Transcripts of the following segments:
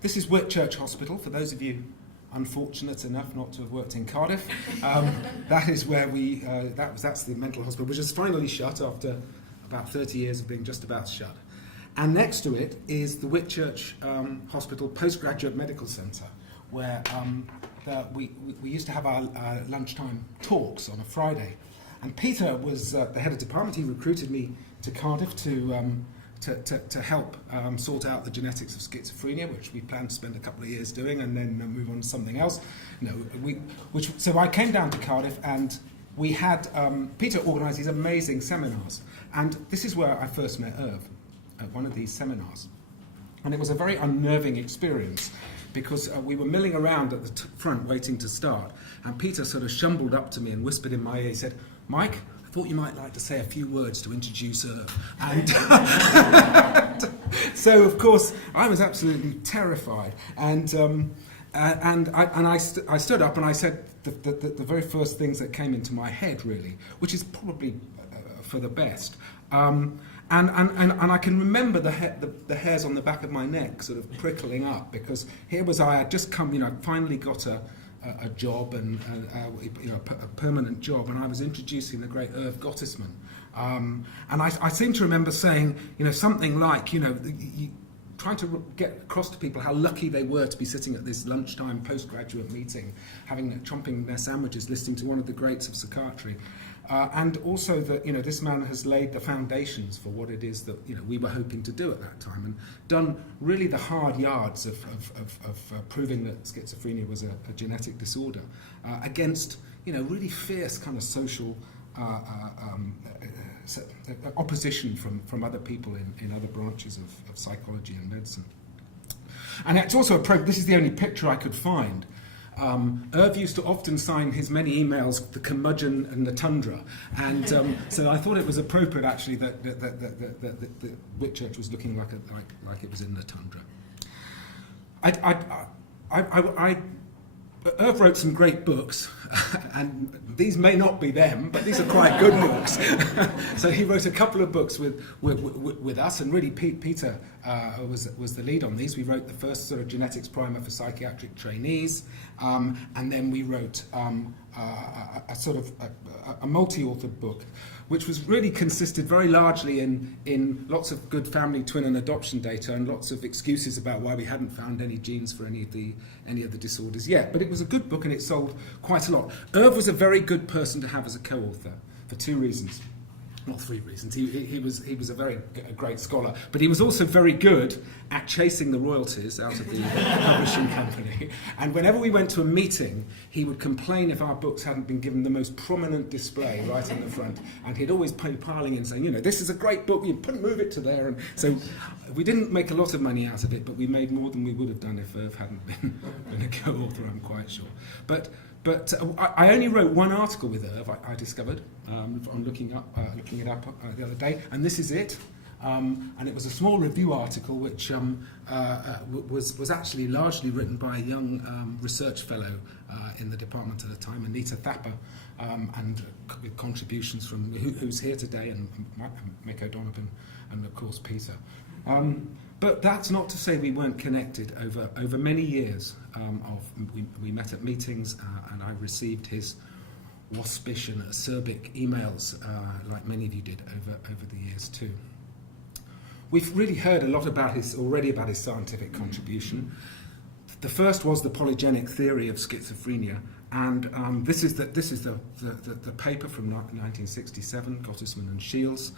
This is Whitchurch Hospital, for those of you unfortunate enough not to have worked in Cardiff. That is where that's the mental hospital, which is finally shut after about 30 years of being just about shut. And next to it is the Whitchurch Hospital Postgraduate Medical Centre, where we used to have our lunchtime talks on a Friday. And Peter was the head of department. He recruited me to Cardiff to help sort out the genetics of schizophrenia, which we planned to spend a couple of years doing, and then move on to something else. So I came down to Cardiff, and we had Peter organised these amazing seminars, and this is where I first met Irv at one of these seminars, and it was a very unnerving experience because we were milling around at the front waiting to start, and Peter sort of shumbled up to me and whispered in my ear. He said, "Mike, I thought you might like to say a few words to introduce Irv." And so, of course, I was absolutely terrified. And I stood up and I said the very first things that came into my head, really, which is probably for the best. And I can remember the hairs on the back of my neck sort of prickling up, because here was I had just come, finally got a job and a permanent job, and I was introducing the great Irving Gottesman, and I seem to remember saying something like trying to get across to people how lucky they were to be sitting at this lunchtime postgraduate meeting, chomping their sandwiches, listening to one of the greats of psychiatry. And also that this man has laid the foundations for what it is that we were hoping to do at that time, and done really the hard yards of proving that schizophrenia was a genetic disorder against really fierce kind of social opposition from other people in other branches of psychology and medicine. And it's also this is the only picture I could find. Irv used to often sign his many emails the curmudgeon and the tundra, and so I thought it was appropriate actually that Whitchurch was looking like it was in the tundra. Irv wrote some great books, and these may not be them, but these are quite good books. So he wrote a couple of books with us, and really Peter was the lead on these. We wrote the first sort of genetics primer for psychiatric trainees, and then we wrote a sort of a multi-authored book, which was really consisted very largely in lots of good family, twin and adoption data, and lots of excuses about why we hadn't found any genes for any of the disorders yet. But it was a good book, and it sold quite a lot. Irv was a very good person to have as a co-author for two reasons. Not three reasons. He was a great scholar, but he was also very good at chasing the royalties out of the publishing company. And whenever we went to a meeting, he would complain if our books hadn't been given the most prominent display right in the front. And he'd always be piling in saying, this is a great book, you move it to there. And so we didn't make a lot of money out of it, but we made more than we would have done if Irv hadn't been a co-author, I'm quite sure. But I only wrote one article with Irv, I discovered, on looking it up the other day, and this is it. And it was a small review article which was actually largely written by a young research fellow in the department at the time, Anita Thapper, and with contributions from who's here today, and Mick O'Donovan, and of course Peter. But that's not to say we weren't connected over many years. We met at meetings, and I received his waspish and acerbic emails, like many of you did over the years too. We've really heard a lot about his scientific contribution. The first was the polygenic theory of schizophrenia, and this is the paper from 1967, Gottesman and Shields,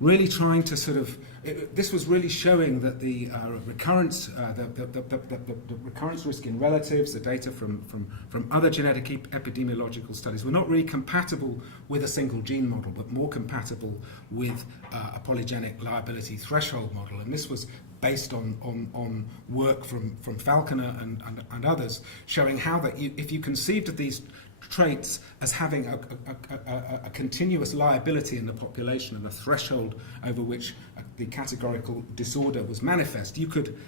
really trying to sort of. This was really showing that the recurrence, the recurrence risk in relatives, the data from other genetic epidemiological studies were not really compatible with a single gene model, but more compatible with a polygenic liability threshold model, and this was based on work from Falconer and others, showing how that if you conceived of these traits as having a continuous liability in the population and a threshold over which the categorical disorder was manifest, you could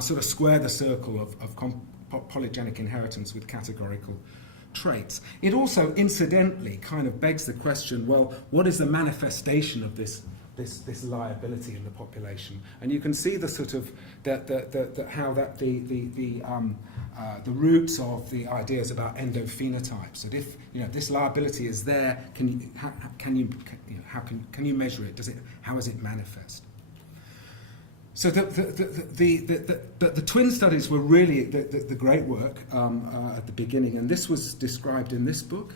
sort of square the circle of polygenic inheritance with categorical traits. It also, incidentally, kind of begs the question, well, what is the manifestation of this this liability in the population. And you can see the sort of how that the roots of the ideas about endophenotypes. That if this liability is there, can you measure it? How does it manifest? So the twin studies were really the great work at the beginning, and this was described in this book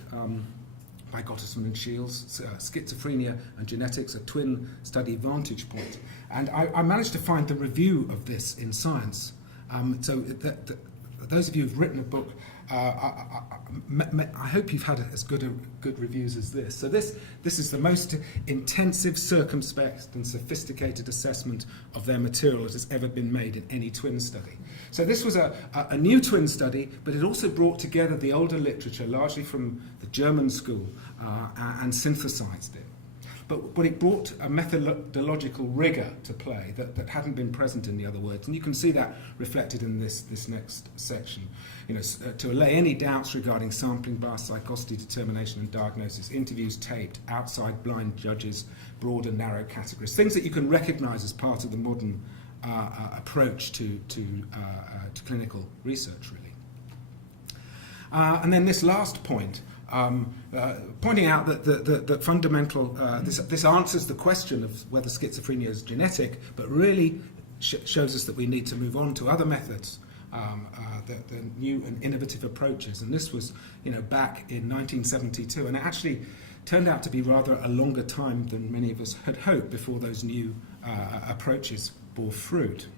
by Gottesman and Shields, Schizophrenia and Genetics, a Twin Study Vantage Point. And I managed to find the review of this in Science. So those of you who've written a book, I hope you've had as good reviews as this. So this is the most intensive, circumspect and sophisticated assessment of their material that has ever been made in any twin study. So this was a new twin study, but it also brought together the older literature, largely from the German school, and synthesized it. But it brought a methodological rigour to play that hadn't been present in the other works, and you can see that reflected in this next section. To allay any doubts regarding sampling bias, psychosity, determination and diagnosis, interviews taped, outside blind judges, broad and narrow categories, things that you can recognise as part of the modern approach to clinical research, really. And then this last point, pointing out that fundamental, this answers the question of whether schizophrenia is genetic, but really shows us that we need to move on to other methods, the new and innovative approaches. And this was, back in 1972, and it actually turned out to be rather a longer time than many of us had hoped before those new approaches bore fruit.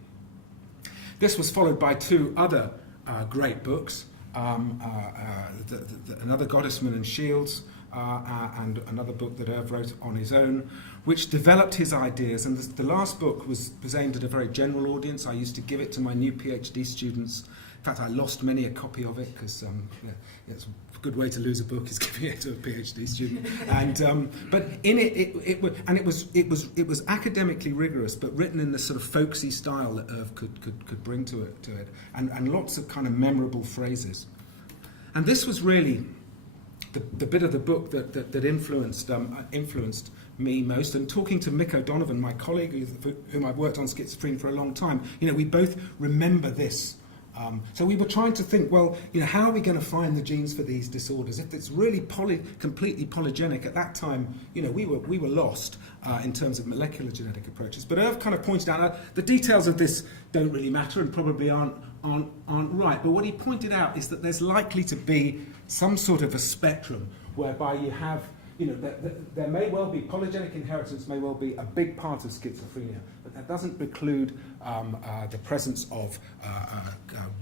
This was followed by two other great books. Another Gottesman and Shields, and another book that Irv wrote on his own, which developed his ideas. And the last book was aimed at a very general audience. I used to give it to my new PhD students. In fact, I lost many a copy of it because it's a good way to lose a book is giving it to a PhD student. And but in it was academically rigorous, but written in the sort of folksy style that Irv could bring to it, and lots of kind of memorable phrases. And this was really the bit of the book that influenced me most. And talking to Mick O'Donovan, my colleague, whom I've worked on schizophrenia for a long time, we both remember this. So we were trying to think, well, how are we going to find the genes for these disorders? If it's really completely polygenic, at that time, we were lost in terms of molecular genetic approaches. But Irv kind of pointed out the details of this don't really matter and probably aren't right. But what he pointed out is that there's likely to be some sort of a spectrum whereby you have, there may well be polygenic inheritance, may well be a big part of schizophrenia, but that doesn't preclude the presence of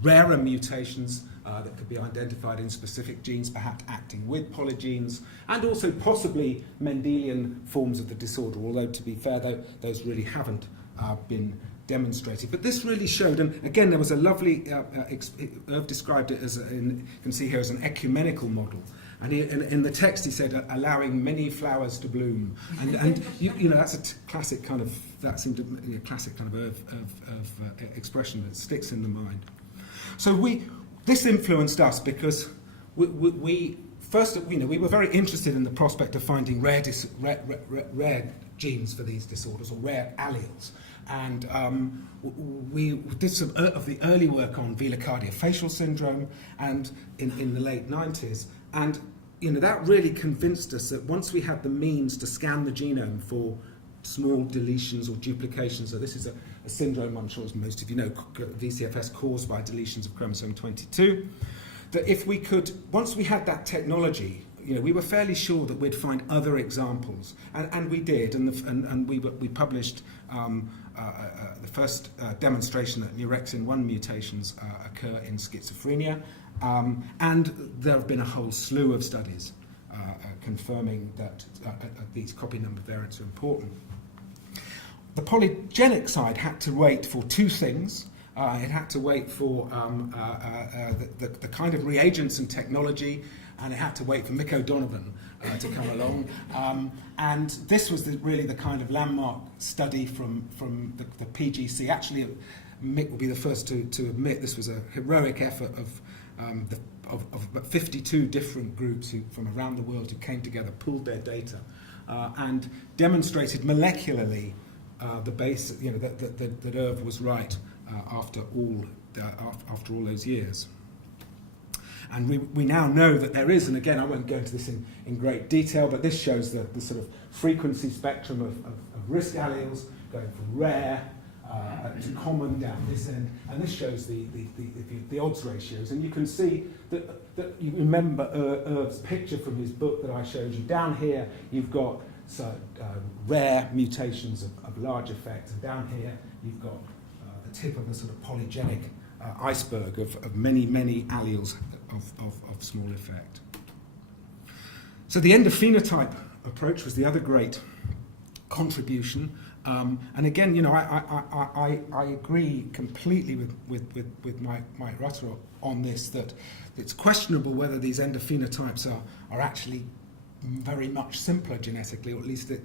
rarer mutations that could be identified in specific genes, perhaps acting with polygenes, and also possibly Mendelian forms of the disorder, although to be fair, those really haven't been demonstrated. But this really showed, and again, there was a lovely, Irv described it as, you can see here, as an ecumenical model. And in the text he said, allowing many flowers to bloom. And that's a classic kind of, that seemed to be a classic kind of expression that sticks in the mind. So this influenced us because we first, we were very interested in the prospect of finding rare genes for these disorders, or rare alleles. And we did some of the early work on Villacardiofacial syndrome, and in the late 90s. And that really convinced us that once we had the means to scan the genome for small deletions or duplications, so this is a syndrome, I'm sure as most of you know, VCFS, caused by deletions of chromosome 22, that if we could, once we had that technology, we were fairly sure that we'd find other examples, and we did, and we published the first demonstration that Neurexin-1 mutations occur in schizophrenia. And there have been a whole slew of studies confirming that these copy number variants are important. The polygenic side had to wait for two things. It had to wait for the kind of reagents and technology, and it had to wait for Mick O'Donovan to come along. And this was really the kind of landmark study from the PGC. Actually, Mick will be the first to admit this was a heroic effort of 52 different groups from around the world who came together, pooled their data, and demonstrated molecularly the base, that Irv was right after all those years. And we now know that there is, and again, I won't go into this in great detail, but this shows the sort of frequency spectrum of risk alleles going from rare to common down this end, and this shows the odds ratios. And you can see that you remember Irv's picture from his book that I showed you. Down here, you've got rare mutations of large effect, and down here, you've got the tip of a sort of polygenic iceberg of many alleles of small effect. So the endophenotype approach was the other great contribution. And again, I agree completely with Mike Rutter on this, that it's questionable whether these endophenotypes are actually very much simpler genetically, or at least the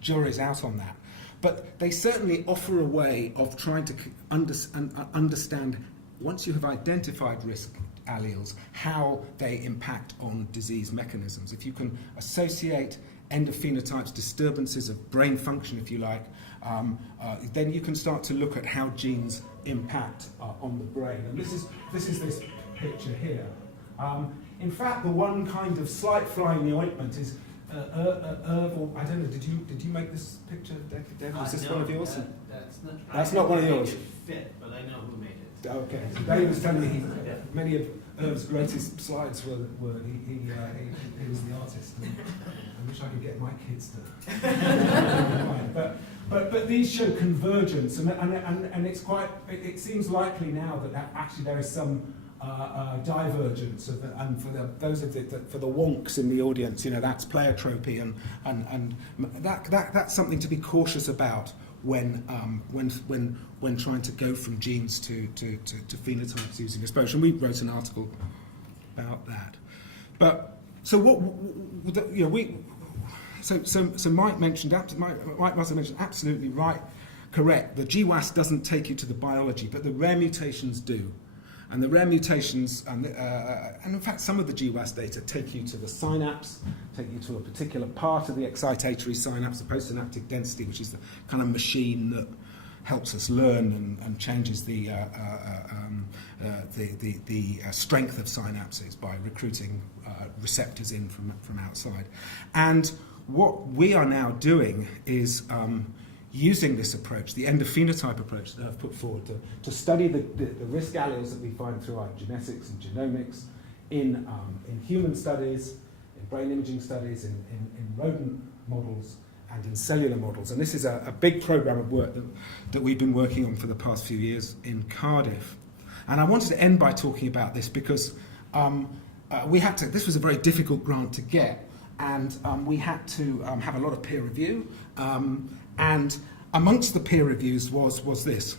jury's out on that. But they certainly offer a way of trying to understand, once you have identified risk alleles, how they impact on disease mechanisms. If you can associate endophenotypes, disturbances of brain function, if you like, then you can start to look at how genes impact on the brain. And this is this picture here. In fact, the one kind of slight fly in the ointment is Irv, or I don't know. Did you make this picture, Dave? Was this one of yours? That's not one of yours. It fit, but I know who made it. Okay. So Dave was telling me many of Irv's greatest slides were he was the artist. And I wish I could get my kids to. But these show convergence, and it's quite. It seems likely now that actually there is some divergence, and for the wonks in the audience, that's pleiotropy, and that's something to be cautious about when trying to go from genes to phenotypes using exposure. And we wrote an article about that. But so So Mike must have mentioned absolutely right, correct. The GWAS doesn't take you to the biology, but the rare mutations do. And the rare mutations, and in fact some of the GWAS data take you to the synapse, take you to a particular part of the excitatory synapse, the postsynaptic density, which is the kind of machine that helps us learn and changes the strength of synapses by recruiting receptors in from outside. And what we are now doing is using this approach, the endophenotype approach that I've put forward, to study the risk alleles that we find throughout genetics and genomics in human studies, in brain imaging studies, in rodent models, and in cellular models. And this is a big program of work that we've been working on for the past few years in Cardiff. And I wanted to end by talking about this because this was a very difficult grant to get, and we had to have a lot of peer review. And amongst the peer reviews was this: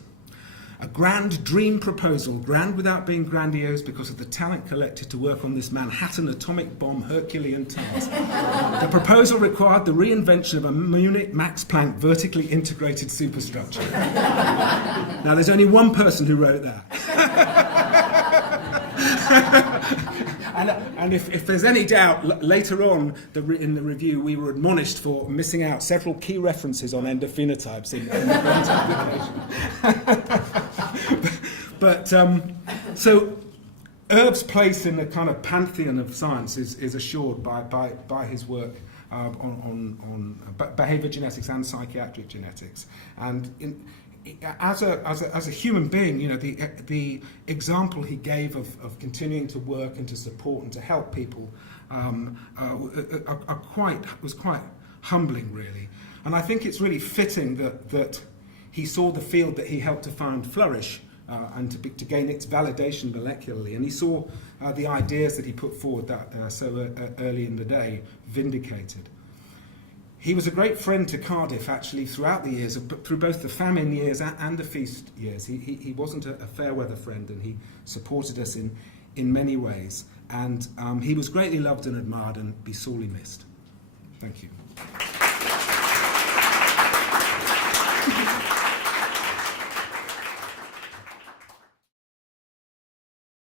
a grand dream proposal, grand without being grandiose because of the talent collected to work on this Manhattan atomic bomb Herculean task. The proposal required the reinvention of a Munich Max Planck vertically integrated superstructure. Now, there's only one person who wrote that. And if there's any doubt, later on in the review, we were admonished for missing out several key references on endophenotypes in the grant application. But so Irv's place in the kind of pantheon of science is assured by his work on behavior genetics and psychiatric genetics. And as a human being, the example he gave of continuing to work and to support and to help people was quite humbling, really. And I think it's really fitting that he saw the field that he helped to found flourish and to gain its validation molecularly, and he saw the ideas that he put forward that so early in the day vindicated. He was a great friend to Cardiff, actually, throughout the years, through both the famine years and the feast years. He wasn't a fair-weather friend, and he supported us in many ways. And he was greatly loved and admired and be sorely missed. Thank you.